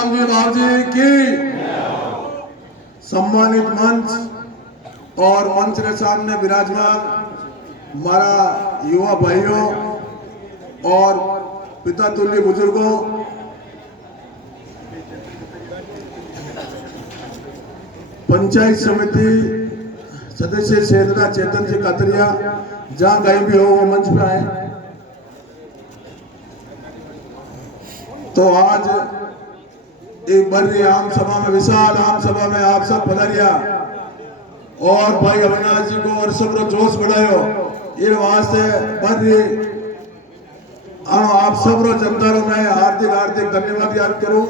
रामजी बाबूजी की। सम्मानित मंच और मंच के सामने विराजमान हमारा युवा भाइयों और पिता तुल्य बुजुर्गों, पंचायत समिति सदस्य शेरदा चेतन जी कातरिया, जहां कहीं भी हो वो मंच पे आए। तो आज एक बड़ी आम सभा में, विशाल आम सभा में आप सब पधारिया और भाई अविनाश जी को और सब जोश बढ़ायो ये वास्ते बड़ी आप सब जनता रो मैं हार्दिक हार्दिक धन्यवाद याद करूं।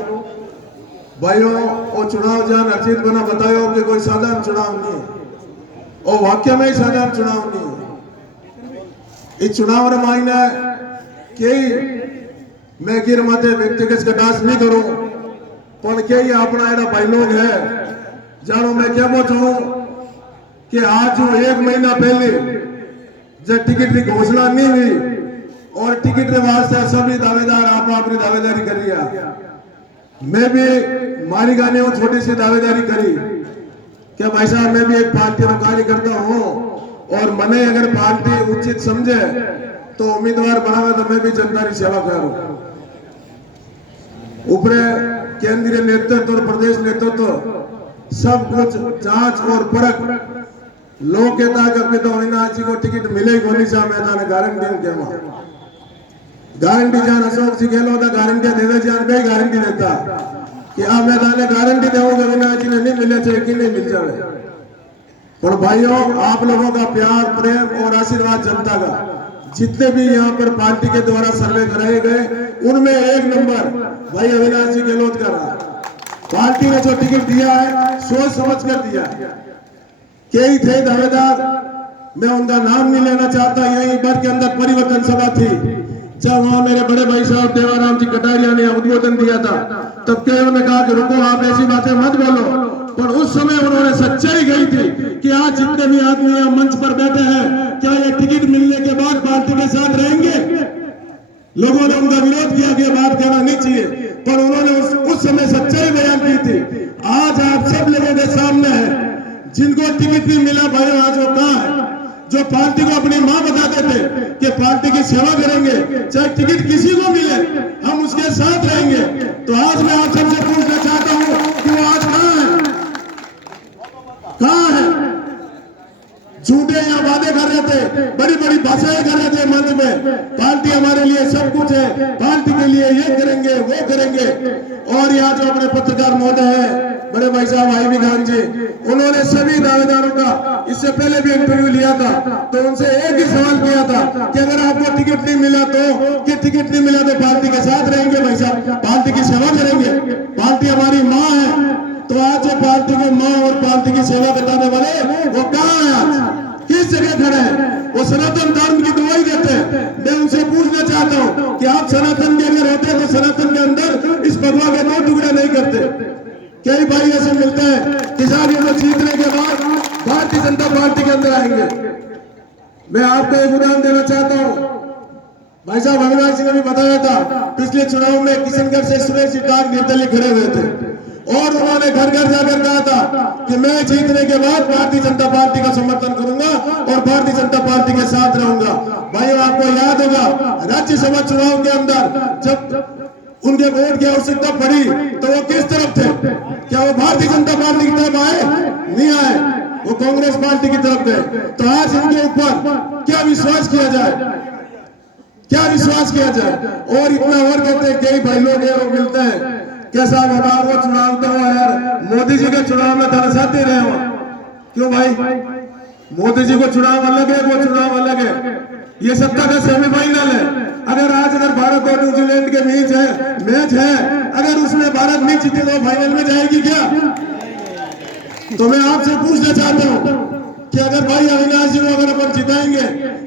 भाइयों वो चुनाव जहां अर्जित बना बतायो कि कोई साधारण चुनाव नहीं है और वाक्य में ही साधारण चुनाव नहीं है। इस चुनाव रे मायने कई मैं गिर माते व्यक्तिगत कटास नहीं करूं पर कई अपना एड़ा भाई लोग है जानो मैं क्या बोलूं कि आज जो एक महीना पहले जब टिकट की घोषणा नहीं हुई और टिकट के वास्ते सभी दावेदार आप अपनी दावेदारी कर रिया, मैं भी मारी गाने वो छोटी सी दावेदारी करी क्या भाई साहब मैं भी एक पार्टी का कार्यकर्ता हूं और मने अगर पार्टी उचित समझे तो उम्मीदवार बनावे तो मैं भी जनता की सेवा करूं। ऊपर केंद्रीय नेतृत्व और प्रदेश नेतृत्व सब कुछ जांच और परख लोग कहता है कि तो अविनाश जी को टिकट मिलेगी होनी चाहिए मैदान गारंटी के गारंटी जान अशोक जी गहलोत गारंटी देवे जान भी गारंटी देता कि आप मैदान गारंटी दोगे अविनाश जी ने नहीं मिले चाहिए कि नहीं मिल जाए। पर भाइयों आप लोगों का प्यार प्रेम और आशीर्वाद जनता का जितने भी यहाँ पर पार्टी के द्वारा सर्वे कराए गए उनमें एक नंबर भाई अविनाश जी गहलोत का रहा। पार्टी ने जो टिकट दिया है सोच समझ कर दिया है। कई थे दावेदार, मैं उनका नाम नहीं लेना चाहता, यही बार के अंदर परिवर्तन सभा थी जब वहां मेरे बड़े भाई साहब देवाराम जी कटारिया ने उद्बोधन दिया था तब के उन्होंने कहा कि रुको आप ऐसी बातें मत बोलो, पर उस समय उन्होंने सच्चाई गई थी कि आज जितने भी आदमी यहाँ मंच पर बैठे हैं क्या ये टिकट मिलने के बाद पार्टी के साथ रहेंगे। लोगों ने उनका विरोध किया कि बात कहना नहीं चाहिए, पर उन्होंने उस समय सच्चाई बयान की थी। आज आप सब लोगों के सामने है जिनको टिकट नहीं मिला भाई आज वो कहाँ है, जो पार्टी को अपनी मां बताते थे कि पार्टी की सेवा करेंगे चाहे टिकट किसी को मिले हम उसके साथ रहेंगे। तो आज मैं आप सबसे पूछना चाहता हूं कि वो आज कहाँ है, कहाँ है। झूठे यहाँ वादे कर रहे थे, बड़ी बड़ी भाषाएं कर रहे थे मंच में, पार्टी हमारे लिए सब कुछ है, पार्टी के लिए ये करेंगे वो करेंगे। और यहाँ जो अपने पत्रकार महोदय है बड़े भाई साहब आई भी खान जी, उन्होंने सभी दावेदारों का इससे पहले भी इंटरव्यू लिया था तो उनसे एक ही सवाल किया था कि अगर आपको टिकट नहीं मिला तो कि टिकट नहीं मिला तो पार्टी के साथ रहेंगे भाई साहब, पार्टी की सेवा करेंगे, पार्टी हमारी माँ है। तो आज जो पार्टी की माँ और पार्टी की सेवा बताने वाले वो कहाँ है, आज किस जगह खड़े हैं, वो सनातन धर्म की दुआई देते हैं। मैं उनसे पूछना चाहता हूँ कि आप सनातन के अगर होते तो सनातन के अंदर इस भगवा के 2 टुकड़े नहीं करते। कई भाई ऐसे मिलते हैं कि साहब ये जीतने के बाद भारतीय जनता पार्टी के अंदर आएंगे। मैं आपको एक उदाहरण देना चाहता हूँ, भाई साहब अविनाश जी ने भी बताया था पिछले चुनाव में किशनगढ़ से सुरेश सिद्धार्थ निर्दलीय खड़े हुए थे और उन्होंने घर घर जाकर कहा था कि मैं जीतने के बाद भारतीय जनता पार्टी का समर्थन करूंगा और भारतीय जनता पार्टी के साथ रहूंगा। भाइयों आपको याद होगा राज्यसभा चुनाव के अंदर जब उनके वोट की आवश्यकता पड़ी तो वो किस तरफ थे, क्या वो भारतीय जनता पार्टी की तरफ आए, नहीं आए, वो कांग्रेस पार्टी की तरफ गए। तो आज इनके ऊपर क्या विश्वास किया जाए, क्या विश्वास किया जाए। और इतना और कहते हैं कई भाई लोग हैं वो मिलते हैं क्या साहब हमारा वो चुनाव तो यार मोदी जी के चुनाव में दर्शाते रहे हो, क्यों भाई मोदी जी को चुनाव अलग है वो चुनाव अलग है, ये सत्ता का सेमीफाइनल है। अगर भारत और न्यूजीलैंड के मैच है अगर उसमें भारत नहीं जीते तो फाइनल में जाएगी क्या। तो मैं आपसे पूछना चाहता हूं कि अगर भाई अविनाश जी को अगर अपन जिताएंगे,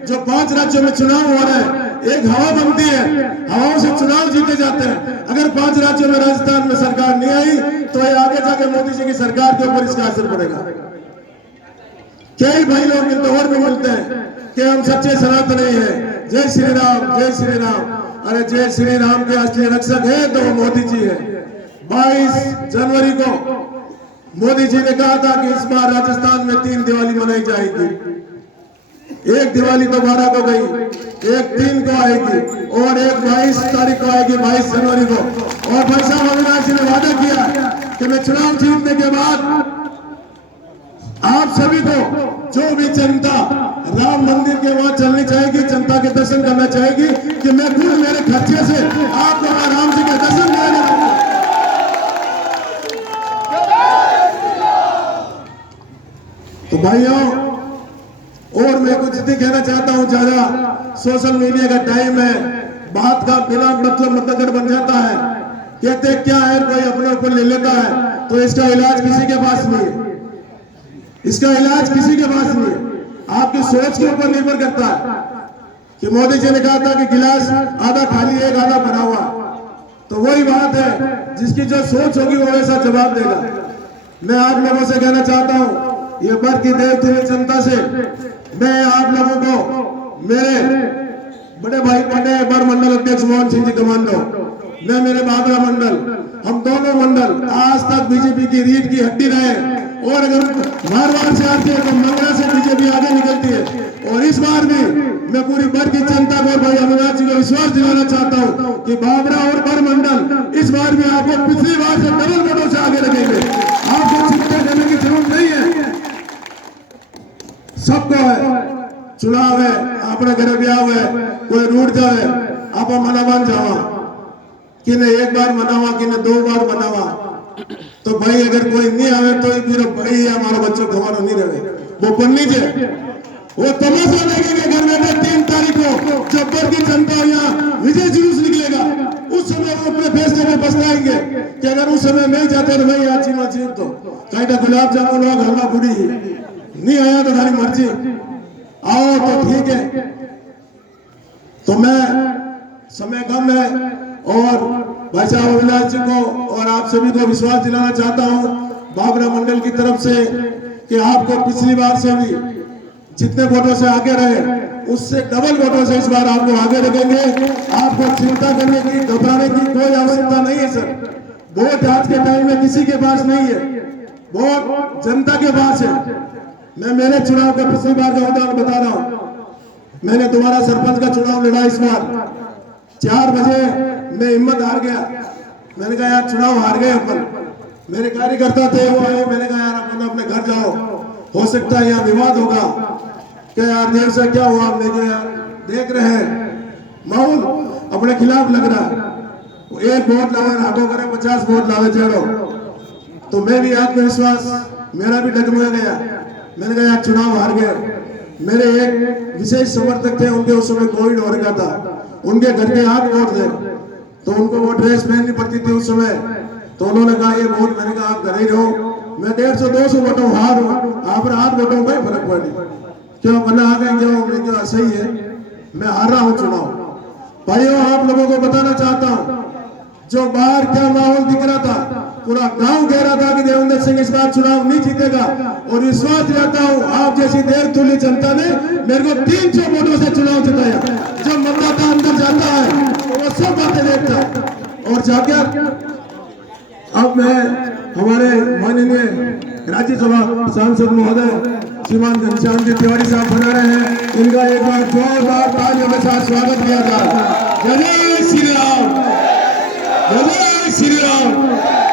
जो 5 राज्यों में चुनाव हो रहा है, एक हवा बनती है, हवाओं से चुनाव जीते जाते हैं। अगर 5 राज्यों में राजस्थान में सरकार नहीं आई तो ये आगे जाके मोदी जी की सरकार के ऊपर इसका असर पड़ेगा। कई भाई लोग मिलते और भी मिलते हैं कि हम सच्चे सनातनी हैं, जय श्री राम जय श्री राम। अरे जय श्री राम के असली रक्षक है तो मोदी जी है। 22 जनवरी को मोदी जी ने कहा था कि इस बार राजस्थान में 3 दिवाली मनाई जाएगी। एक दिवाली तो 12 को गई, एक 3 को आएगी और एक 22 तारीख को आएगी, 22 जनवरी को। और भाई साहब अविनाश जी ने वादा किया कि मैं चुनाव जीतने के बाद आप सभी को, जो भी जनता राम मंदिर के वहां चलनी चाहेगी, जनता के दर्शन करना चाहेगी, कि मैं खुद मेरे खर्चे से आपको राम जी के दर्शन कराने। तो भाइयों, और मैं कुछ नहीं कहना चाहता हूं ज्यादा, सोशल मीडिया का टाइम है, बात का बिना मतलब मतगर बन जाता है। कहते क्या है, कोई अपने ऊपर ले लेता है, तो इसका इलाज किसी के पास नहीं है, इसका इलाज किसी के पास नहीं है। आपकी सोच के ऊपर निर्भर करता है कि मोदी जी ने कहा था कि गिलास आधा खाली एक आधा भरा हुआ, तो वही बात है, जिसकी जो सोच होगी वो वैसा जवाब देगा। मैं आप लोगों से कहना चाहता हूं, ये बर की देव तुल्य जनता से मैं आप लोगों को, मेरे बड़े भाई बड़े बर मंडल अध्यक्ष मोहन सिंह जी कमांडो, मैं मेरे बाबरा मंडल, हम दोनों मंडल आज तक बीजेपी की रीढ़ की हड्डी रहे, और अगर मारवाड़ से आते हैं तो मंगला से बीजेपी आगे निकलती है। और इस बार भी मैं पूरी बर की जनता को, भाई अविनाश जी को विश्वास दिलाना चाहता हूं कि बाबरा और बर मंडल इस बार भी आपको पिछली बार से डबल वोटों से आगे रखेंगे। आपको चिंता करने की जरूरत नहीं है, सबको है, चुनाव है, अपने घर ब्याह है, कोई रूट जाए आप मना मान जावा कि ने एक बार मनावा कि ने 2 बार मनावा, तो भाई अगर कोई नहीं आवे तो फिर भाई हमारा बच्चों खबर नहीं रहे, वो पन्नी जे वो तमाशा देखेंगे घर में 3 तारीख को, जब बर की जनता यहाँ विजय जुलूस निकलेगा, उस समय वो अपने फैसले में पछताएंगे कि अगर उस समय नहीं जाते तो भाई आज जीव तो कहीं गुलाब जामुन लोग हल्ला पूरी नहीं आया तो थारी मर्जी, आओ तो ठीक है। तो मैं, समय कम है, और भाई साहब अविनाश जी को और आप सभी को विश्वास दिलाना चाहता हूं बाबरा मंडल की तरफ से कि आपको पिछली बार से भी जितने वोटों से आगे रहे, उससे डबल वोटों से इस बार आपको आगे रखेंगे। आपको चिंता करने की, घबराने की कोई आवश्यकता नहीं है सर। वोट आज के टाइम में किसी के पास नहीं है, वोट जनता के पास है। मैं मेरे चुनाव का पिछली बार का उदाहरण बता रहा हूं, मैंने दोबारा सरपंच का चुनाव लड़ा। इस बार 4 बजे मैं हिम्मत हार गया, मैंने कहा यार चुनाव हार गए अपन। मेरे कार्यकर्ता थे वो आए, मैंने कहा यार अपन अपने घर जाओ, हो सकता है यहाँ विवाद होगा। क्या यार देर से क्या हुआ, हमने कहा यार देख रहे हैं माहौल अपने खिलाफ लग रहा है, एक वोट लावे हाथों करे 50 वोट लावे चलो। तो मैं भी आत्मविश्वास मेरा भी डगमगा गया, मैंने कहा यार चुनाव हार गए। मेरे एक विशेष समर्थक थे, उनके उस समय कोविड हो रखा था, उनके घर के 8 वोट थे, तो उनको वो ड्रेस पहननी पड़ती थी उस समय, तो उन्होंने कहा ये वोट, मैंने कहा आप घर ही रहो, मैं 150-200 वोटों हार हूं, आप 8 वोटों में फर्क पड़ी, क्यों बना आ गए, क्यों क्या सही है, मैं हार रहा हूं चुनाव। भाइयों आप लोगों को बताना चाहता हूं, जो बाहर क्या माहौल दिख रहा था, पूरा गांव कह रहा था कि देवेंद्र सिंह इस बार चुनाव नहीं जीतेगा, और विश्वास दिलाता हूं आप जैसी देव तुल्य जनता ने मेरे को 300 वोटों से चुनाव जिताया। जब मतदाता अंदर जाता है तो वो सब बातें देखता है। और जाकर अब मैं हमारे माननीय राज्यसभा सांसद महोदय श्रीमान घनश्याम जी तिवारी साहब बना रहे हैं, इनका एक बार जोरदार तालियों के साथ स्वागत किया जाए। जय श्री राम, जय श्री राम।